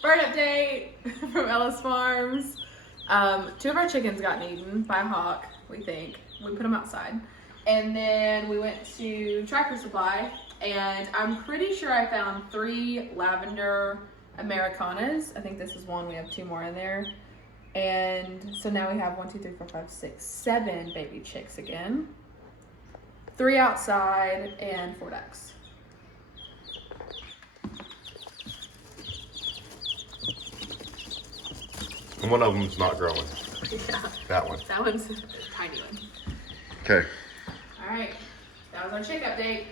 Bird update from Ellis Farms. 2 of our chickens got eaten by a hawk, we think. We put them outside. And then we went to Tractor Supply, and I'm pretty sure I found 3 lavender Americanas. I think this is one. We have 2 more in there. And so now we have 1, 2, 3, 4, 5, 6, 7 baby chicks again. 3 outside and 4 ducks. And one of them's not growing. Yeah. That one. That one's a tiny one. Okay. All right. That was our chick update.